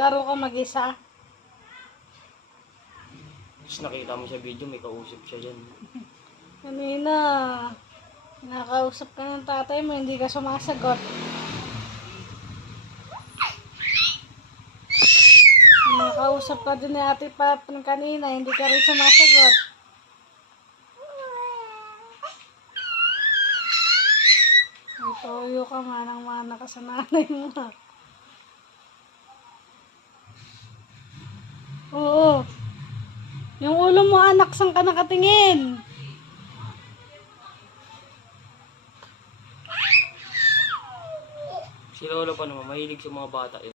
Laro ka mag-isa. Tapos nakita mo sa video, may kausap siya dyan. Kanina, nakausap ka ng tatay mo, hindi ka sumasagot. Nakausap ka din ni Ate Pat kanina, hindi ka rin sumasagot. May toyo ka, manang-mana ka sa nanay mo. Oo. Yung ulo mo, anak, saan ka nakatingin? Si Lolo pa naman, mahilig sa mga bata yun.